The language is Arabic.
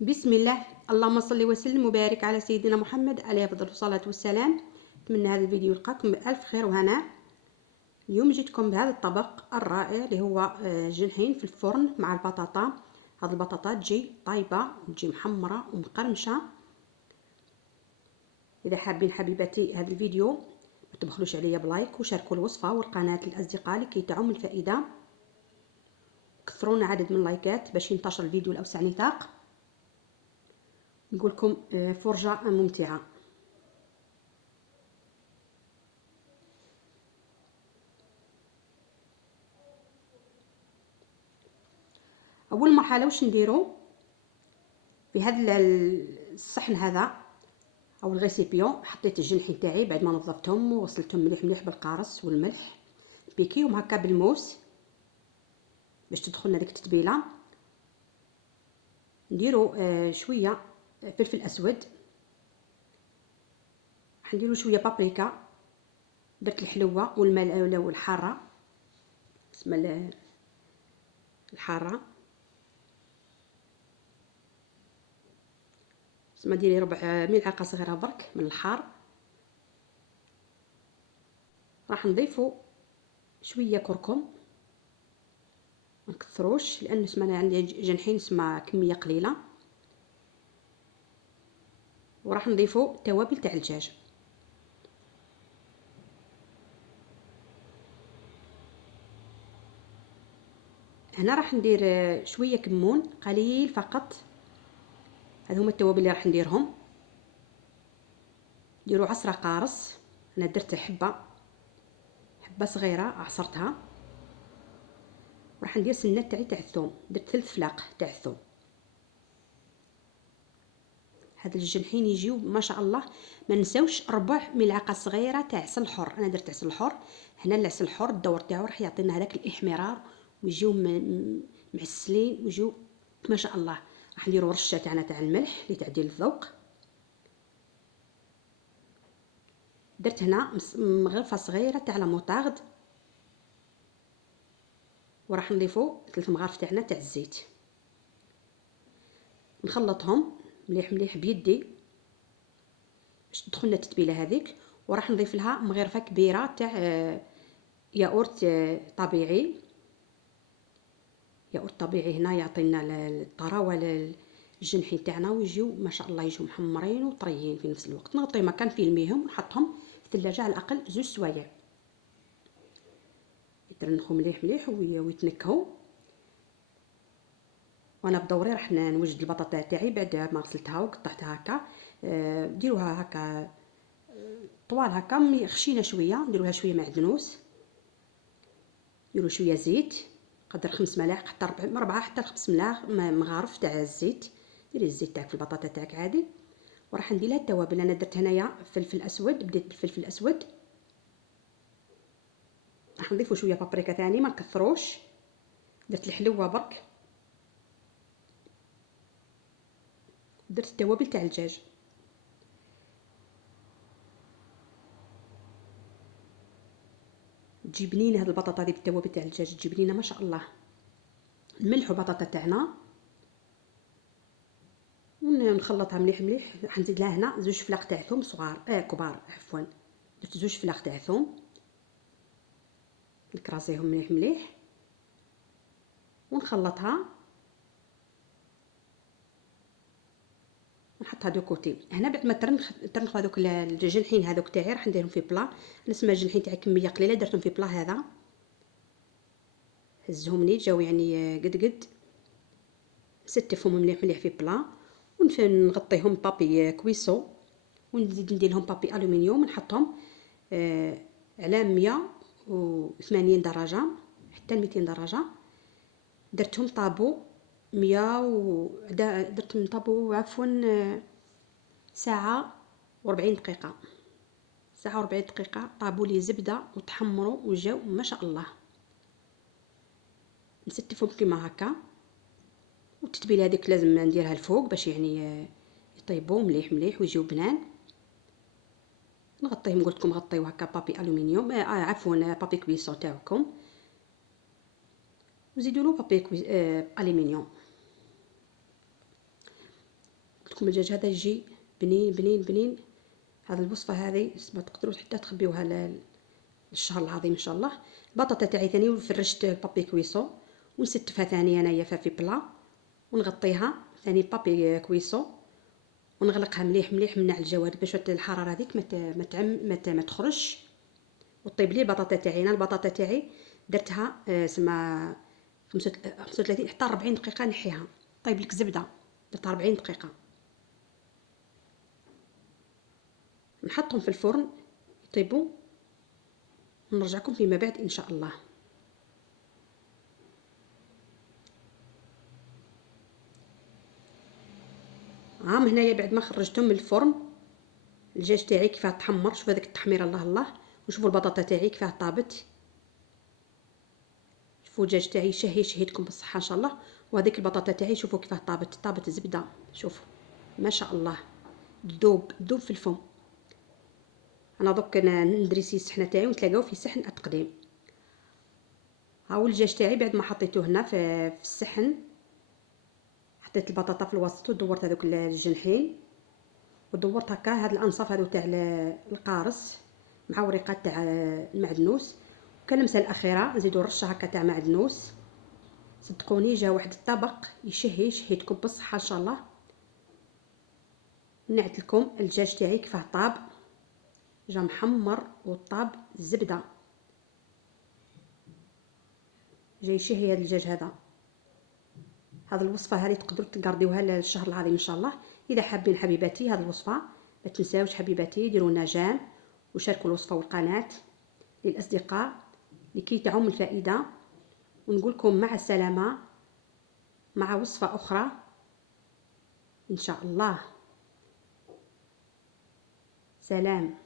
بسم الله. اللهم صل وسلم وبارك على سيدنا محمد عليه افضل الصلاه والسلام. اتمنى هذا الفيديو يلقاكم بالف خير وهناء. اليوم جيتكم بهذا الطبق الرائع اللي هو جنحين في الفرن مع البطاطا. هذه البطاطا تجي طايبه تجي محمره ومقرمشه. اذا حابين حبيباتي هذا الفيديو ما تبخلوش عليا بلايك وشاركوا الوصفه والقناه للاصدقاء لكي تعم الفائده. كثرونا عدد من اللايكات باش ينتشر الفيديو لاوسع نطاق. نقول لكم فرجه ممتعه. اول مرحله واش نديرو في هذا الصحن هذا او الغيسيبيون. حطيت الجنحين تاعي بعد ما نظفتهم وغسلتهم مليح مليح بالقارص والملح، بيكيهم هكا بالموس باش تدخلنا ديك التتبيله. نديرو شويه فلفل اسود، حنديرو شويه بابريكا، درت الحلوه والماء والحاره، اسم الحاره اسمها ديري ربع ملعقه صغيره برك من الحار. راح نضيفو شويه كركم، ما نكثروش لان اسمها عندي جنحين اسمها كميه قليله. وراح نضيفو توابل تاع الدجاج. هنا راح ندير شويه كمون قليل فقط. هذو هما التوابل اللي راح نديرهم. ديروا عصره قارص، انا درت حبه صغيره عصرتها. وراح ندير سنه تاع الثوم، درت 3 فلاق تاع الثوم. هاد الجنحين يجيو ما شاء الله. ما نساوش ربع ملعقه صغيره تاع عسل الحر، انا درت عسل الحر. هنا العسل الحر الدور تاعو راح يعطينا هذاك الاحمرار ويجيو معسلين ويجيو ما شاء الله. راح نديروا رشه تاعنا تاع الملح لتعديل الذوق. درت هنا مغرفه صغيره تاع لا موطارد. وراح نضيفو 3 مغارف تاعنا تاع الزيت. نخلطهم مليح مليح بيدي باش تدخلنا التتبيله هذيك. وراح نضيف لها مغرفه كبيره تاع ياغورت طبيعي. ياغورت طبيعي هنا يعطينا الطراوه للجنحين تاعنا ويجيو ما شاء الله يجيو محمرين وطريين في نفس الوقت. نغطيهم هكا نفيلميهم ونحطهم في الثلاجه على الاقل 2 سوايع يترنخوا مليح مليح ويتنكهوا. وانا بدوري راح نوجد البطاطا تاعي بعد ما غسلتها وقطعتها هكا. ديروها هكا طوال هكا خشينه شويه. نديروا لها شويه معدنوس، نديروا شويه زيت قدر 5 ملاعق حتى 4 حتى 5 ملاعق مغارف تاع الزيت. ديري الزيت تاعك في البطاطا تاعك عادي. وراح ندير لها التوابل. انا درت هنايا فلفل اسود، بديت بالفلفل الاسود. راح نضيفوا شويه بابريكا ثاني ما نكثروش. درت الحلوه برك. درت التوابل تاع الدجاج. تجي بنينه هاد البطاطا هذه بالتوابل تاع الدجاج، تجي بنينه ما شاء الله. نملحوا البطاطا تاعنا ونخلطها مليح مليح. راح نزيد لها هنا 2 فلاق تاع ثوم صغار كبار عفوا. درت 2 فلاق تاع ثوم نكراسيهم مليح مليح ونخلطها. نحطها دو كوتي. هنا بعد ما ترنخ هذوك الجنحين هذوك تاعي راح نديرهم في بلا. نسمى الجنحين تاعي كميه قليله درتهم في بلا هذا. هزهم لي جاو يعني قد ستفهم مليح مليح في بلا. ونغطيهم بابي كويسو ونزيد ندير لهم بابي الومنيوم ونحطهم على 180 درجه حتى 200 درجه. درتهم طابو 100 درتهم طابو عفوا ساعه و40 دقيقه. ساعه و40 دقيقه طابوا لي زبده وتحمروا وجاو ما شاء الله. نستفهم كيما هكا. والتتبيله هذيك لازم نديرها الفوق باش يعني يطيبوا مليح مليح ويجيو بنان. نغطيهم قلت لكم غطيو هكا بابي الومنيوم عفوا بابي كويسو تاعكم وزيدوا له بابي الومنيوم. لكم الدجاج هذا يجي بنين بنين بنين. هذه الوصفه هذه ما تقدروا حتى تخبيوها للشهر العظيم ان شاء الله. البطاطا تاعي ثاني فرشت بابي كويسو ونستفها ثاني انايا في بلا، ونغطيها ثاني بابي كويسو ونغلقها مليح مليح من على الجوانب باش الحراره هذيك ما تخرجش وطيب لي البطاطا تاعي. انا البطاطا تاعي درتها سما 35 حتى 40 دقيقه نحيها. طيب لك زبده درتها 40 دقيقه. نحطهم في الفرن يطيبوا ونرجعكم فيما بعد ان شاء الله. هاهم هنايا بعد ما خرجتهم من الفرن الدجاج تاعي كيفاه تحمر. شوفوا هذيك التحميره الله الله. وشوفوا البطاطا تاعي كيفاه طابت. شوفوا الدجاج تاعي شهيتكم بالصحه ان شاء الله. وهذيك البطاطا تاعي شوفوا كيفاه طابت زبده. شوفوا ما شاء الله دوب في الفم. انا دوك ندريسي الصحنه تاعي ونتلاقاو في صحن التقديم. ها هو الدجاج تاعي بعد ما حطيته هنا في الصحن. حطيت البطاطا في الوسط ودورت هذوك الجنحين ودورت هكا هاد الانصاف هذو تاع القارص مع وريقات تاع المعدنوس. وكلمسه الاخيره نزيدو رشه هكا تاع معدنوس. صدقوني جا واحد الطبق يشهيتكم بالصحه ان شاء الله. نعت لكم الدجاج تاعي كيفاه طاب جا محمر وطاب الزبده. جاي يشهي هذا الدجاج هذا. هذه الوصفه هذه تقدروا تقرديوها للشهر العظيم ان شاء الله. اذا حابين حبيباتي هذه الوصفه ما تنساوش حبيباتي ديروا لنا جيم وشاركوا الوصفه والقناه للاصدقاء لكي تعم الفائده. ونقول لكم مع السلامه مع وصفه اخرى ان شاء الله. سلام.